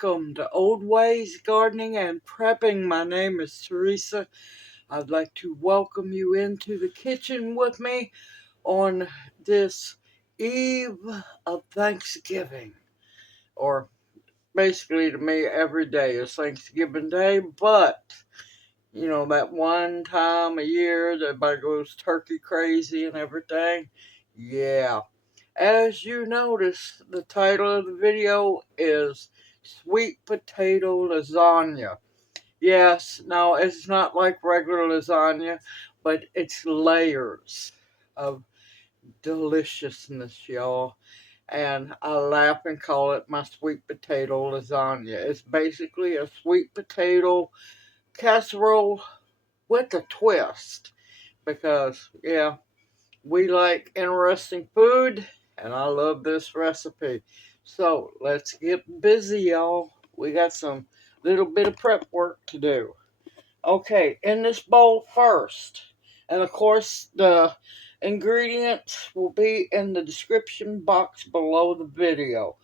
welcome to Old Ways Gardening and Prepping. My name is Teresa. I'd like to welcome you into the kitchen with me on this eve of Thanksgiving. Or basically to me, every day is Thanksgiving Day, but you know, that one time a year that everybody goes turkey crazy and everything. Yeah. As you notice, the title of the video is Sweet Potato Lasagna. Yes, no, it's not like regular lasagna, but it's layers of deliciousness, y'all. And I laugh and call it my sweet potato lasagna. It's basically a sweet potato casserole with a twist. Because, yeah, we like interesting food, and I love this recipe. So, let's get busy, y'all. We got some little bit of prep work to do. Okay, in this bowl first, and of course, the ingredients will be in the description box below the video.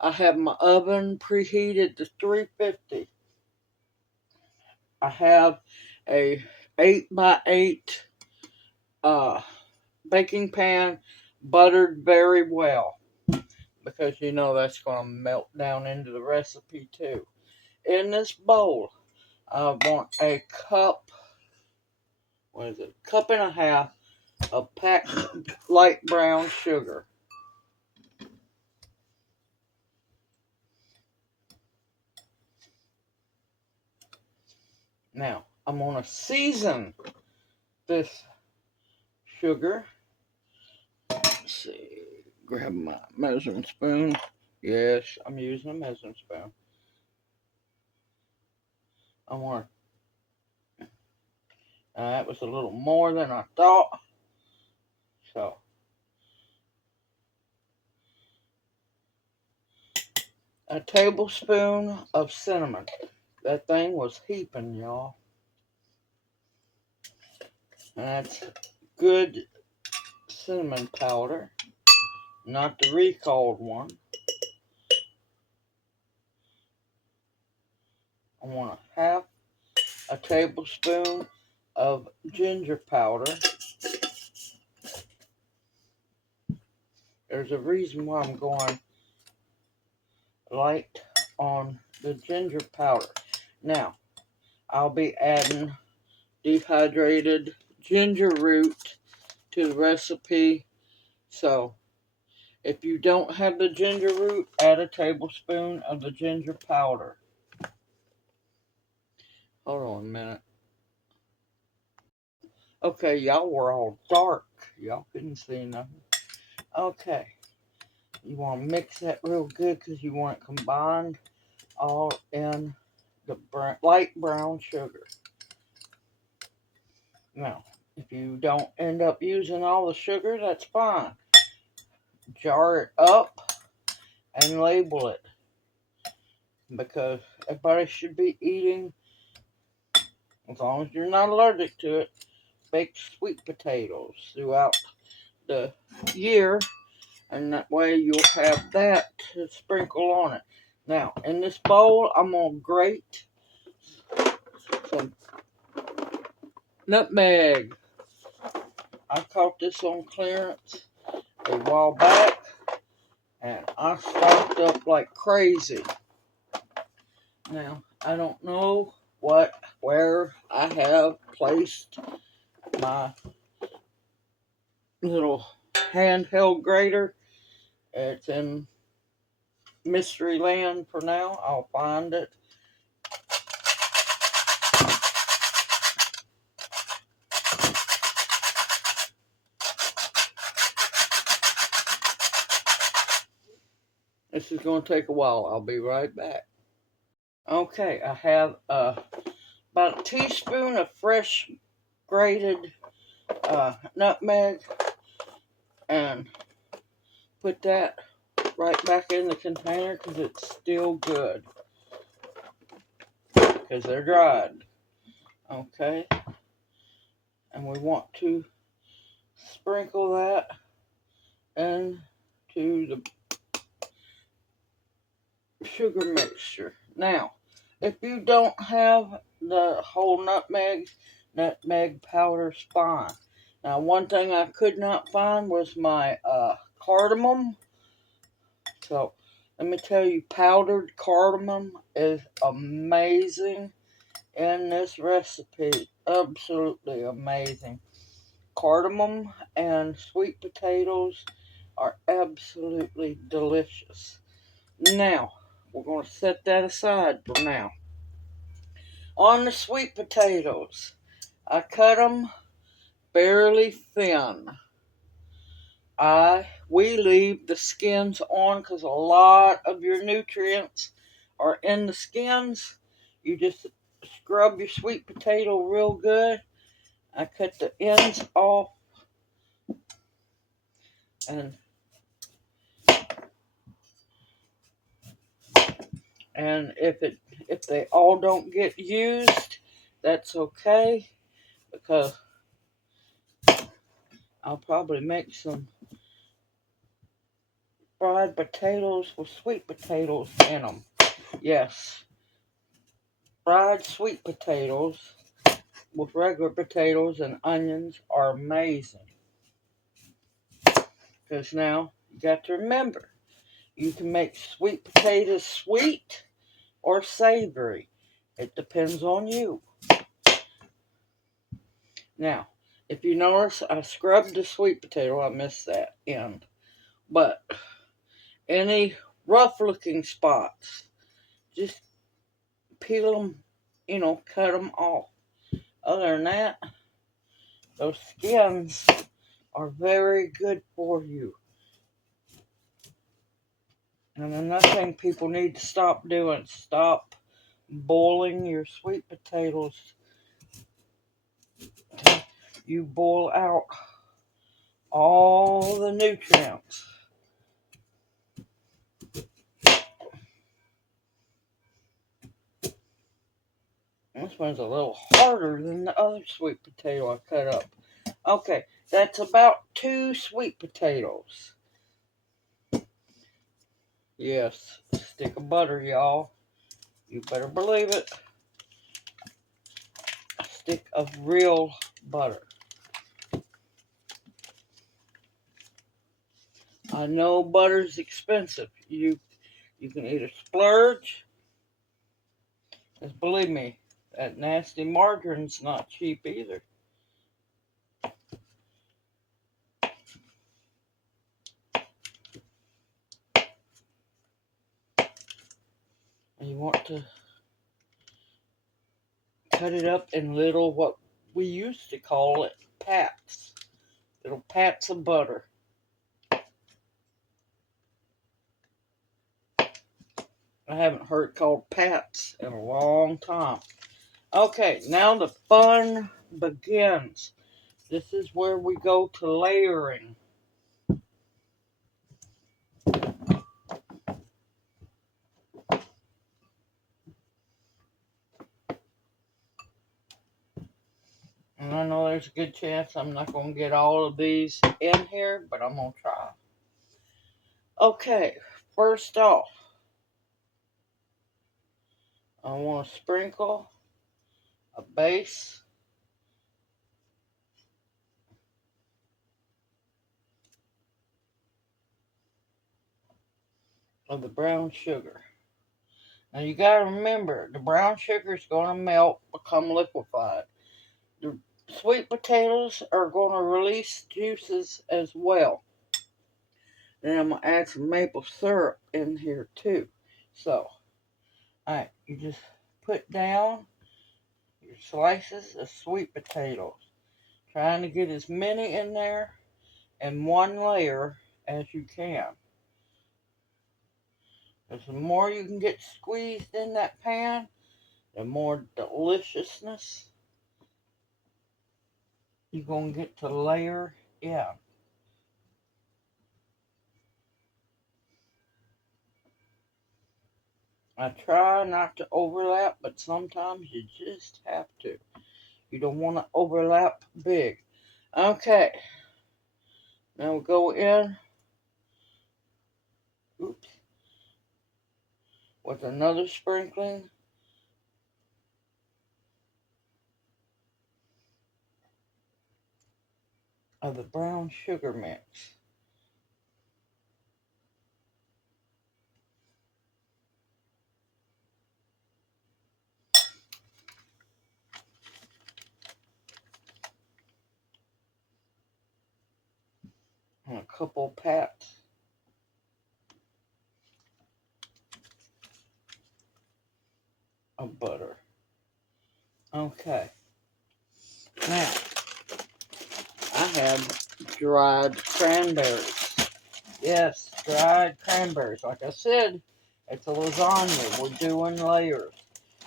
I have my oven preheated to 350. I have a 8x8 baking pan buttered very well, because you know that's going to melt down into the recipe too. In this bowl, I want a cup, cup and a half of packed light brown sugar. Now, I'm going to season this sugar. Let's see, grab my measuring spoon. Yes, I'm using a measuring spoon. I want to, that was a little more than I thought. So, a tablespoon of cinnamon. That thing was heaping, y'all. And that's good cinnamon powder, not the recalled one. I want half a tablespoon of ginger powder. There's a reason why I'm going light on the ginger powder. Now, I'll be adding dehydrated ginger root to the recipe. So, if you don't have the ginger root, add a tablespoon of the ginger powder. Hold on a minute. Okay, y'all were all dark. Y'all couldn't see nothing. Okay. You want to mix that real good because you want it combined all in the light brown sugar. Now, if you don't end up using all the sugar, that's fine. Jar it up and label it, because everybody should be eating, as long as you're not allergic to it, baked sweet potatoes throughout the year, and that way you'll have that to sprinkle on it. Now, in this bowl, I'm going to grate some nutmeg. I caught this on clearance a while back, and I stocked up like crazy. Now, I don't know where I have placed my little handheld grater. It's in mystery land for now. I'll find it. This is going to take a while. I'll be right back. Okay, I have about a teaspoon of fresh grated nutmeg, and put that right back in the container because it's still good, because they're dried. Okay, and we want to sprinkle that into the sugar mixture. Now, if you don't have the whole nutmeg powder's fine. Now, one thing I could not find was my cardamom. So, let me tell you, powdered cardamom is amazing in this recipe. Absolutely amazing. Cardamom and sweet potatoes are absolutely delicious. Now, we're going to set that aside for now. On the sweet potatoes, I cut them fairly thin. We leave the skins on because a lot of your nutrients are in the skins. You just scrub your sweet potato real good. I cut the ends off, and if they all don't get used, that's okay, because I'll probably make some fried potatoes with sweet potatoes in them. Yes, fried sweet potatoes with regular potatoes and onions are amazing. Because now, you got to remember, you can make sweet potatoes sweet or savory. It depends on you. Now, if you notice, I scrubbed the sweet potato. I missed that end. But any rough looking spots, just peel them, cut them off. Other than that, those skins are very good for you. And another thing people need to stop doing, stop boiling your sweet potatoes. You boil out all the nutrients. This one's a little harder than the other sweet potato I cut up. Okay, that's about 2 sweet potatoes. Yes, a stick of butter, y'all. You better believe it. A stick of real butter. I know butter's expensive. You can either splurge, because believe me, that nasty margarine's not cheap either. And you want to cut it up in little, what we used to call it, pats. Little pats of butter. I haven't heard it called pats in a long time. Okay, now the fun begins. This is where we go to layering. And I know there's a good chance I'm not going to get all of these in here, but I'm going to try. Okay, first off, I want to sprinkle a base of the brown sugar. Now you got to remember, the brown sugar is going to melt, become liquefied. The sweet potatoes are going to release juices as well. Then I'm going to add some maple syrup in here too. So, alright, you just put down your slices of sweet potatoes. Trying to get as many in there in one layer as you can. Because the more you can get squeezed in that pan, the more deliciousness you're going to get to layer in. I try not to overlap, but sometimes you just have to. You don't want to overlap big. Okay. Now we'll go in. Oops. with another sprinkling of the brown sugar mix. And a couple pats of butter. Okay. Now, I have dried cranberries. Yes, dried cranberries. Like I said, it's a lasagna. We're doing layers.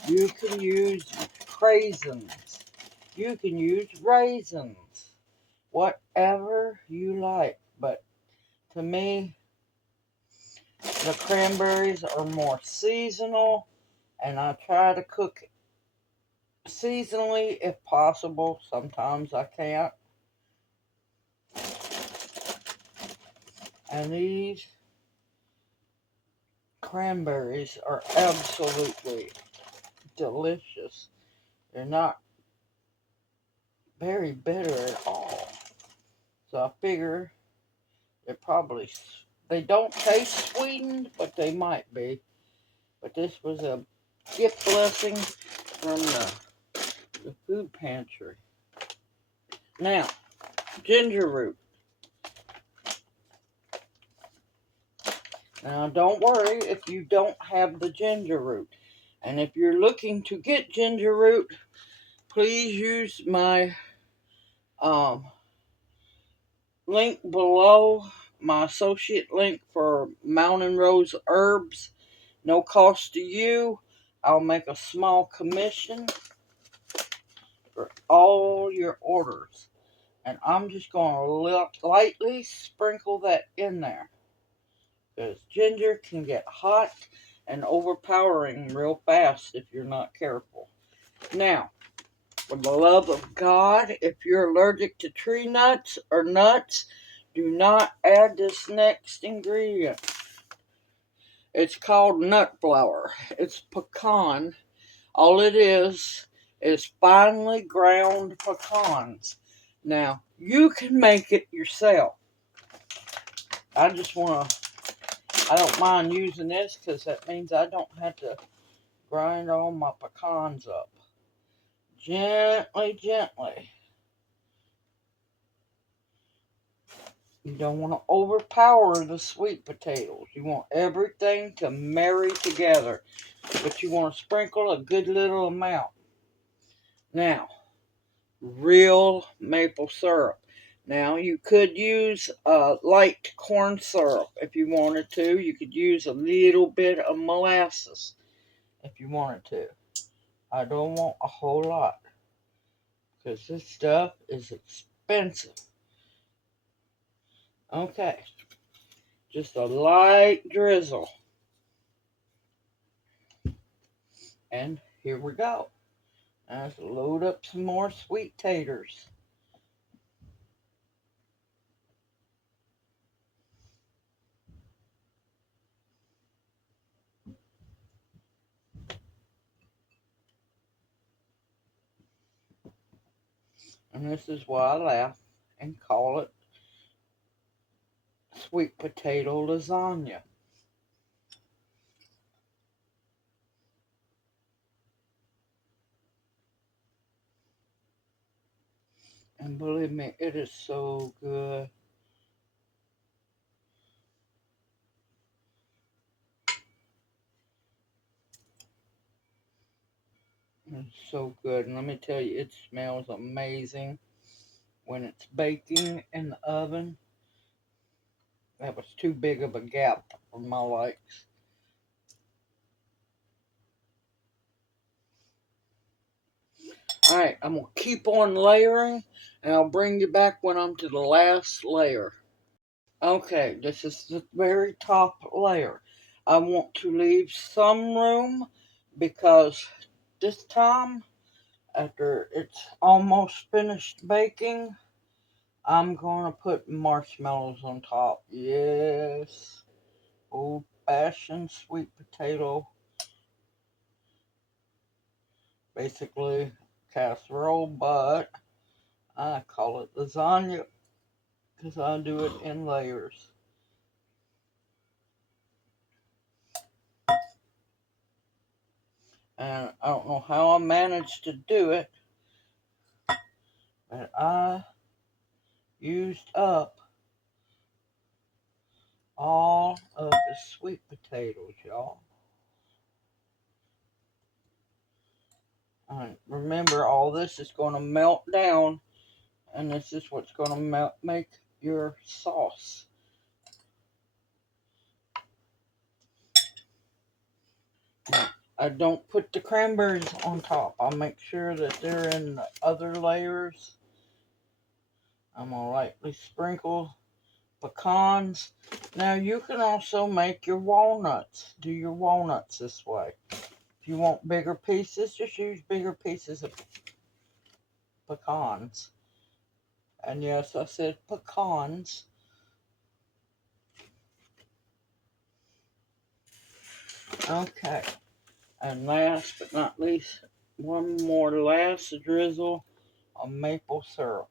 You can use craisins. You can use raisins. Whatever you like. But to me, the cranberries are more seasonal. And I try to cook seasonally if possible. Sometimes I can't. And these cranberries are absolutely delicious. They're not very bitter at all. So I figure they don't taste sweetened, but they might be. But this was a gift blessing from the food pantry. Now, ginger root. Now, don't worry if you don't have the ginger root. And if you're looking to get ginger root, please use my link below, my associate link for Mountain Rose Herbs. No cost to you. I'll make a small commission for all your orders. And I'm just going to lightly sprinkle that in there. Because ginger can get hot and overpowering real fast if you're not careful. Now, for the love of God, if you're allergic to tree nuts or nuts, do not add this next ingredient. It's called nut flour. It's pecan. All it is finely ground pecans. Now, you can make it yourself. I don't mind using this because that means I don't have to grind all my pecans up. Gently, gently. You don't want to overpower the sweet potatoes. You want everything to marry together. But you want to sprinkle a good little amount. Now, real maple syrup. Now, you could use light corn syrup if you wanted to. You could use a little bit of molasses if you wanted to. I don't want a whole lot because this stuff is expensive. Okay, just a light drizzle. And here we go. Now let's load up some more sweet taters. And this is why I laugh and call it sweet potato lasagna. And believe me, it is so good. It's so good. And let me tell you, it smells amazing when it's baking in the oven. That was too big of a gap for my likes. Alright, I'm going to keep on layering, and I'll bring you back when I'm to the last layer. Okay, this is the very top layer. I want to leave some room because this time, after it's almost finished baking, I'm going to put marshmallows on top. Yes, old-fashioned sweet potato basically casserole, but I call it lasagna because I do it in layers. And I don't know how I managed to do it, but I used up all of the sweet potatoes, y'all. And remember, all this is going to melt down, and this is what's going to make your sauce. I don't put the cranberries on top. I'll make sure that they're in the other layers. I'm going to lightly sprinkle pecans. Now, you can also make your walnuts. Do your walnuts this way. If you want bigger pieces, just use bigger pieces of pecans. And yes, I said pecans. Okay. And last but not least, one more last drizzle of maple syrup.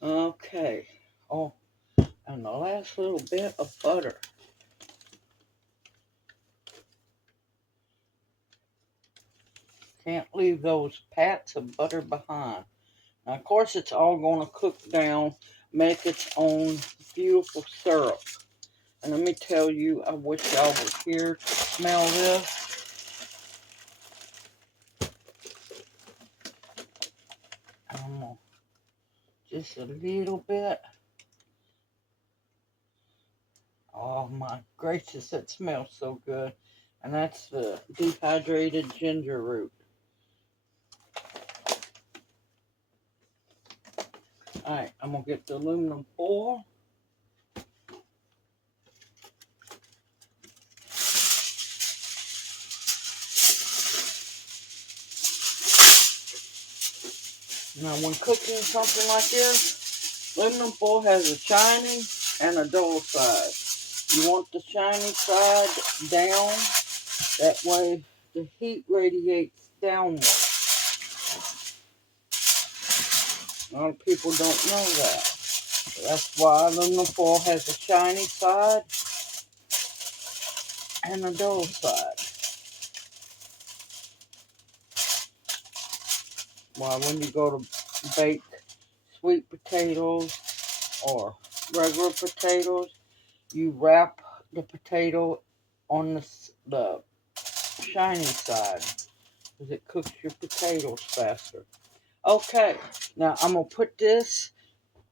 Okay. Oh, and the last little bit of butter. Can't leave those pats of butter behind. Now, of course, it's all going to cook down, make its own beautiful syrup. And let me tell you, I wish y'all were here to smell this. Just a little bit. Oh my gracious, it smells so good. And that's the dehydrated ginger root. Alright, I'm going to get the aluminum foil. Now, when cooking something like this, aluminum foil has a shiny and a dull side. You want the shiny side down. That way, the heat radiates downward. A lot of people don't know that. That's why aluminum foil has a shiny side and a dull side. Why, when you go to bake sweet potatoes or regular potatoes, you wrap the potato on the shiny side because it cooks your potatoes faster. Okay, now I'm going to put this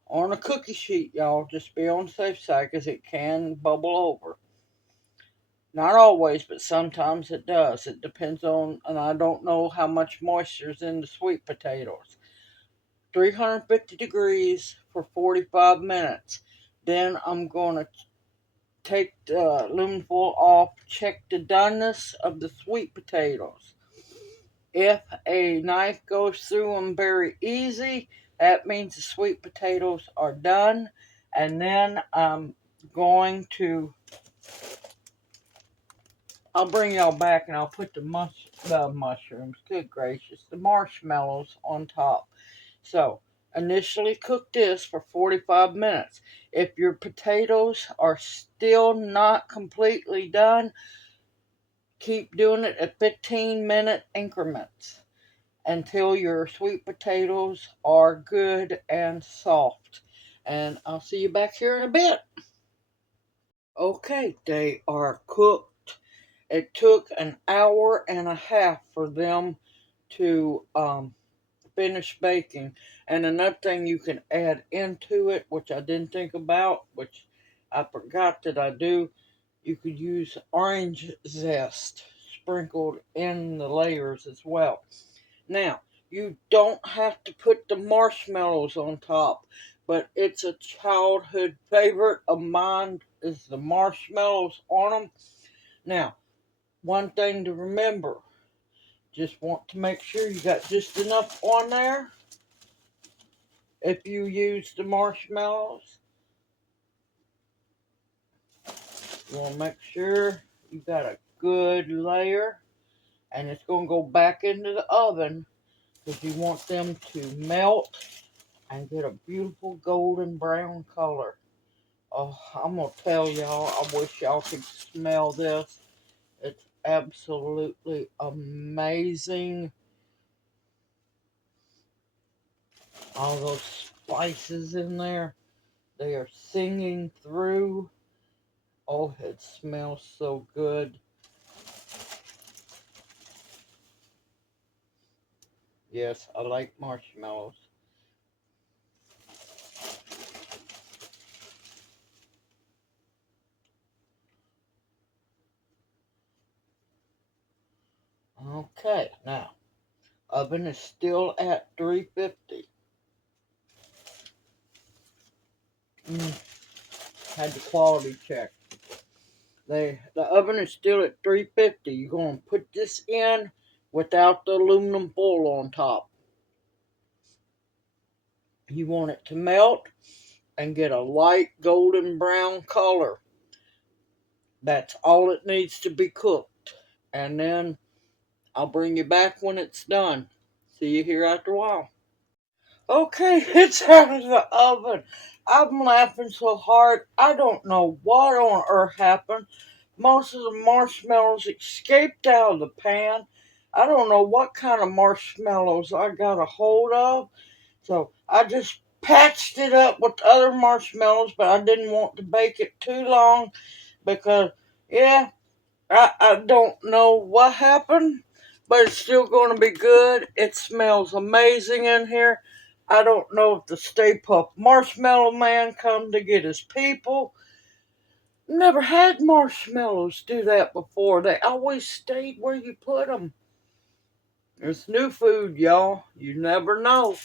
on a cookie sheet, y'all. Just be on the safe side because it can bubble over. Not always, but sometimes it does. It depends on, and I don't know how much moisture is in the sweet potatoes. 350 degrees for 45 minutes. Then I'm going to take the aluminum foil off, check the doneness of the sweet potatoes. If a knife goes through them very easy, that means the sweet potatoes are done. And then I'm going to, I'll bring y'all back and I'll put the mushrooms, good gracious, the marshmallows on top. So, initially cook this for 45 minutes. If your potatoes are still not completely done, keep doing it at 15-minute increments until your sweet potatoes are good and soft. And I'll see you back here in a bit. Okay, they are cooked. It took an hour and a half for them to finish baking. And another thing you can add into it, which I didn't think about, which I forgot that I do, you could use orange zest sprinkled in the layers as well. Now, you don't have to put the marshmallows on top, but it's a childhood favorite of mine is the marshmallows on them. Now, one thing to remember, Just want to make sure you got just enough on there. If you use the marshmallows, you want to make sure you got a good layer. And it's going to go back into the oven because you want them to melt and get a beautiful golden brown color. Oh, I'm going to tell y'all, I wish y'all could smell this. It's absolutely amazing. All those spices in there, they are singing through. Oh, it smells so good. Yes, I like marshmallows. Okay, now, oven is still at 350. Had the quality check. The oven is still at 350. You're going to put this in without the aluminum foil on top. You want it to melt and get a light golden brown color. That's all it needs to be cooked. And then I'll bring you back when it's done. See you here after a while. Okay, it's out of the oven. I'm laughing so hard, I don't know what on earth happened. Most of the marshmallows escaped out of the pan. I don't know what kind of marshmallows I got a hold of. So I just patched it up with other marshmallows, but I didn't want to bake it too long because, yeah, I don't know what happened, but it's still going to be good. It smells amazing in here. I don't know if the Stay Puft Marshmallow Man come to get his people. Never had marshmallows do that before. They always stayed where you put them. It's new food, y'all. You never know.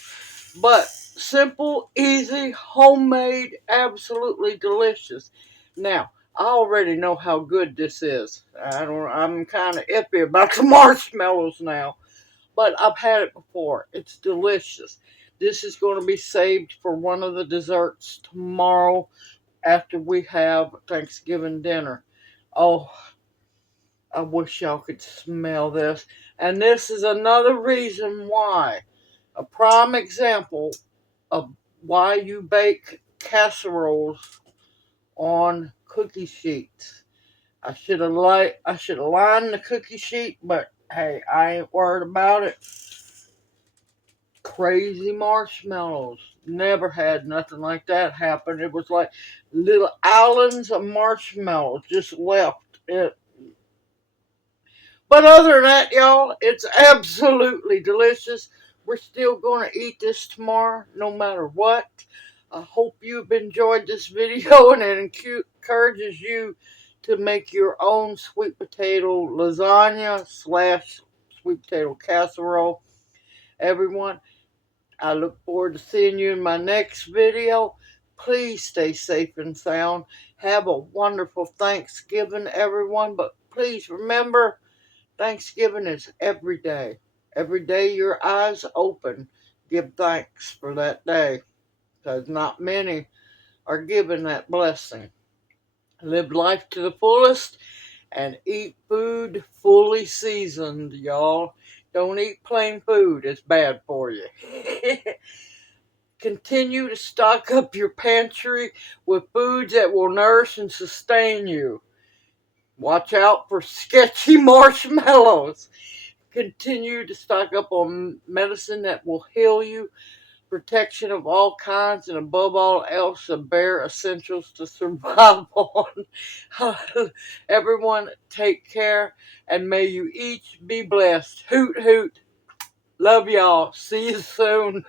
But simple, easy, homemade, absolutely delicious. Now, I already know how good this is. I'm kind of iffy about the marshmallows now, but I've had it before. It's delicious. This is going to be saved for one of the desserts tomorrow after we have Thanksgiving dinner. Oh, I wish y'all could smell this. And this is another reason why. A prime example of why you bake casseroles on cookie sheets. I should have lined the cookie sheet, but hey, I ain't worried about it. Crazy marshmallows. Never had nothing like that happen. It was like little islands of marshmallows just left. But other than that, y'all, it's absolutely delicious. We're still going to eat this tomorrow, no matter what. I hope you've enjoyed this video and it encourages you to make your own sweet potato lasagna / sweet potato casserole. Everyone, I look forward to seeing you in my next video. Please stay safe and sound. Have a wonderful Thanksgiving, everyone. But please remember, Thanksgiving is every day. Every day your eyes open, give thanks for that day, because not many are given that blessing. Live life to the fullest and eat food fully seasoned, y'all. Don't eat plain food. It's bad for you. Continue to stock up your pantry with foods that will nourish and sustain you. Watch out for sketchy marshmallows. Continue to stock up on medicine that will heal you, protection of all kinds, and above all else, the bare essentials to survive on. Everyone, take care, and may you each be blessed. Hoot, hoot. Love y'all. See you soon.